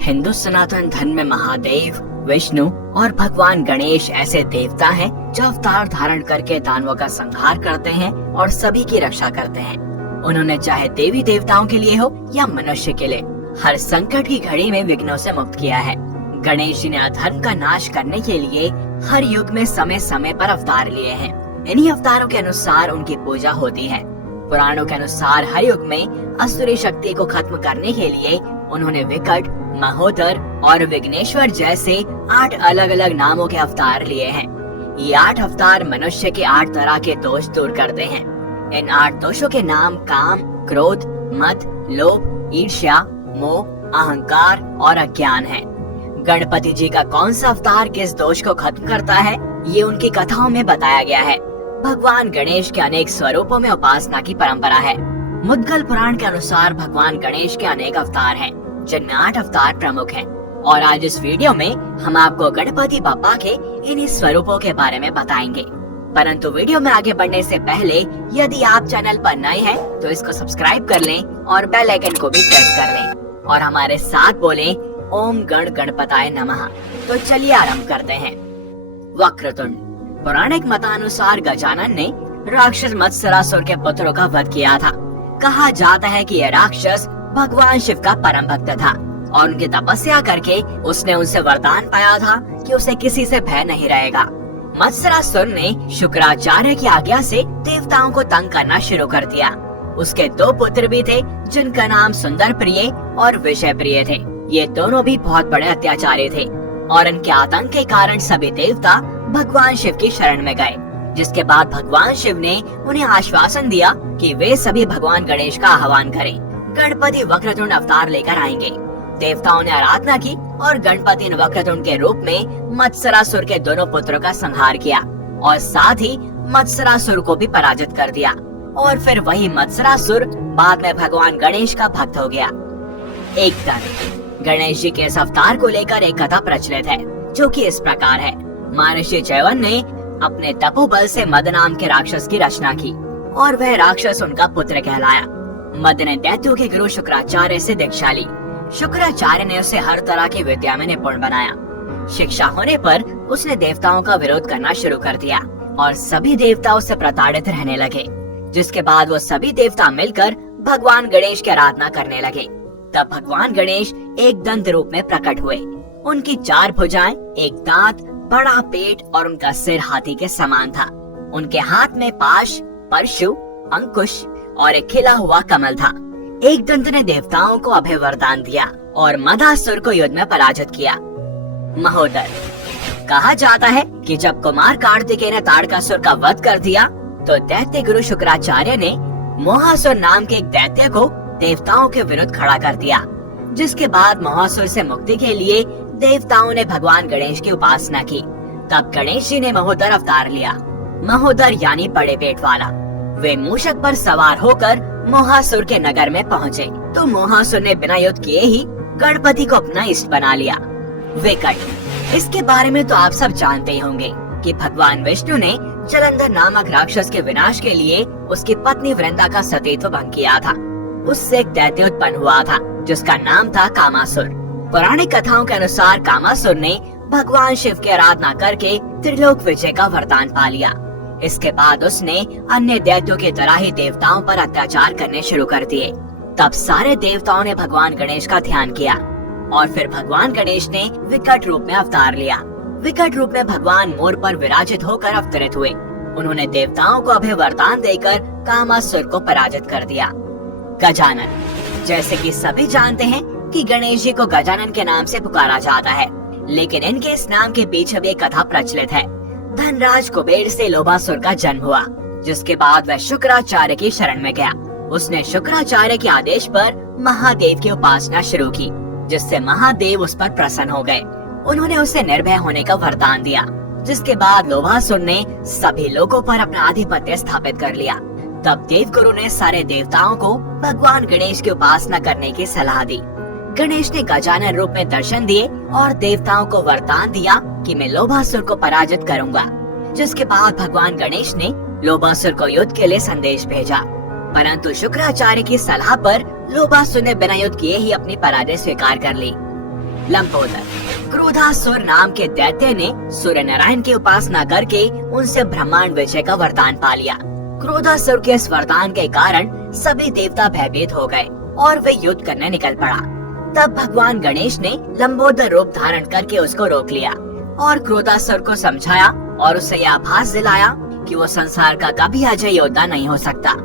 हिंदू सनातन धर्म में महादेव, विष्णु और भगवान गणेश ऐसे देवता हैं जो अवतार धारण करके दानवों का संहार करते हैं और सभी की रक्षा करते हैं। उन्होंने चाहे देवी देवताओं के लिए हो या मनुष्य के लिए हर संकट की घड़ी में विघ्नों से मुक्त किया है। गणेश जी ने अधर्म का नाश करने के लिए हर युग में समय समय पर अवतार लिए हैं। इन्हीं अवतारों के अनुसार उनकी पूजा होती है। पुराणों के अनुसार हर युग में असुरी शक्ति को खत्म करने के लिए उन्होंने विकट, महोदर और विघ्नेश्वर जैसे 8 अलग अलग नामों के अवतार लिए हैं। ये 8 अवतार मनुष्य के 8 तरह के दोष दूर करते हैं। इन 8 दोषों के नाम काम, क्रोध, मद, लोभ, ईर्ष्या, मोह, अहंकार और अज्ञान है। गणपति जी का कौन सा अवतार किस दोष को खत्म करता है, ये उनकी कथाओं में बताया गया है। भगवान गणेश के अनेक स्वरूपों में उपासना की परंपरा है। मुद्गल पुराण के अनुसार भगवान गणेश के अनेक अवतार हैं, जिनमें 8 अवतार प्रमुख हैं। और आज इस वीडियो में हम आपको गणपति बप्पा के इन्हीं स्वरूपों के बारे में बताएंगे। परंतु वीडियो में आगे बढ़ने से पहले यदि आप चैनल पर नए हैं तो इसको सब्सक्राइब कर लें और बेल आइकन को भी प्रेस कर लें और हमारे साथ बोलें ओम गण गणपताय नमः। तो चलिए आरंभ करते हैं। वक्रतुंड। पौराणिक मतानुसार गजानन ने राक्षस मत्सरासुर के पुत्रों का वध किया था। कहा जाता है कि यह राक्षस भगवान शिव का परम भक्त था और उनकी तपस्या करके उसने उनसे वरदान पाया था कि उसे किसी से भय नहीं रहेगा। मत्सरासुर ने शुक्राचार्य की आज्ञा से देवताओं को तंग करना शुरू कर दिया। उसके 2 पुत्र भी थे जिनका नाम सुंदर प्रिय और विषय प्रिय थे। ये दोनों भी बहुत बड़े अत्याचारी थे और इनके आतंक के कारण सभी देवता भगवान शिव की शरण में गए। जिसके बाद भगवान शिव ने उन्हें आश्वासन दिया कि वे सभी भगवान गणेश का आह्वान करें। गणपति वक्रतुंड अवतार लेकर आएंगे। देवताओं ने आराधना की और गणपति ने वक्रतुंड के रूप में मत्सरासुर के दोनों पुत्रों का संहार किया और साथ ही मत्सरासुर को भी पराजित कर दिया। और फिर वही मत्सरासुर बाद में भगवान गणेश का भक्त हो गया। एक दिन गणेश जी के इस अवतार को लेकर एक कथा प्रचलित है, जो कि इस प्रकार है। महर्षि च्यवन ने अपने तपोबल से मद नाम के राक्षस की रचना की और वह राक्षस उनका पुत्र कहलाया। मद ने दैत्यों के गुरु शुक्राचार्य से दीक्षा ली। शुक्राचार्य ने उसे हर तरह की विद्या में निपुण बनाया। शिक्षा होने पर उसने देवताओं का विरोध करना शुरू कर दिया और सभी देवता उससे प्रताड़ित रहने लगे। जिसके बाद वो सभी देवता मिलकर भगवान गणेश की आराधना करने लगे। तब भगवान गणेश एक दंत रूप में प्रकट हुए। उनकी 4 भुजाएं, एक दांत, बड़ा पेट और उनका सिर हाथी के समान था। उनके हाथ में पाश, परशु, अंकुश और एक खिला हुआ कमल था। एक दंत ने देवताओं को अभय वरदान दिया और मदासुर को युद्ध में पराजित किया। महोदर। कहा जाता है कि जब कुमार कार्तिकेय ने ताड़कासुर का वध कर दिया तो दैत्य गुरु शुक्राचार्य ने मोहासुर नाम के एक दैत्य को देवताओं के विरुद्ध खड़ा कर दिया। जिसके बाद मोहासुर से मुक्ति के लिए देवताओं ने भगवान गणेश की उपासना की। तब गणेश जी ने महोदर अवतार लिया। महोदर यानी बड़े पेट वाला। वे मूषक पर सवार होकर मोहासुर के नगर में पहुँचे तो मोहासुर ने बिना युद्ध किए ही गणपति को अपना इष्ट बना लिया। विकट। इसके बारे में तो आप सब जानते ही होंगे कि भगवान विष्णु ने जलंधर नामक राक्षस के विनाश के लिए उसकी पत्नी वृंदा का सतीत्व भंग किया था। उससे एक दैत्य उत्पन्न हुआ था जिसका नाम था कामासुर। पौराणिक कथाओं के अनुसार कामासुर ने भगवान शिव की आराधना करके त्रिलोक विजय का वरदान पा लिया। इसके बाद उसने अन्य दैत्यों की तरह ही देवताओं पर अत्याचार करने शुरू कर दिए। तब सारे देवताओं ने भगवान गणेश का ध्यान किया और फिर भगवान गणेश ने विकट रूप में अवतार लिया। विकट रूप में भगवान मोर पर विराजित होकर अवतरित हुए। उन्होंने देवताओं को अभय वरदान देकर कामासुर को पराजित कर दिया। गजानन। जैसे कि सभी जानते हैं कि गणेश जी को गजानन के नाम से पुकारा जाता है, लेकिन इनके इस नाम के पीछे भी एक कथा प्रचलित है। धनराज कुबेर से लोभासुर का जन्म हुआ, जिसके बाद वह शुक्राचार्य की शरण में गया। उसने शुक्राचार्य के आदेश पर महादेव की उपासना शुरू की, जिससे महादेव उस पर प्रसन्न हो गए। उन्होंने उसे निर्भय होने का वरदान दिया। जिसके बाद लोभासुर ने सभी लोगों पर अपना आधिपत्य स्थापित कर लिया। तब देवगुरु ने सारे देवताओं को भगवान गणेश की उपासना करने की सलाह दी। गणेश ने गजानन रूप में दर्शन दिए और देवताओं को वरदान दिया कि मैं लोभासुर को पराजित करूंगा। जिसके बाद भगवान गणेश ने लोभासुर को युद्ध के लिए संदेश भेजा, परंतु शुक्राचार्य की सलाह पर लोभासुर ने बिना युद्ध किए ही अपनी पराजय स्वीकार कर ली। लंबोदर। क्रोधासुर नाम के दैत्य ने सूर्य नारायण की उपासना करके उनसे ब्रह्मांड विजय का वरदान पा लिया। क्रोधासुर के इस वरदान के कारण सभी देवता भयभीत हो गए और वे युद्ध करने निकल पड़ा। तब भगवान गणेश ने लंबोदर रूप धारण करके उसको रोक लिया और क्रोधासुर को समझाया और उसे यह आभास दिलाया कि वो संसार का कभी अजय योद्धा नहीं हो सकता।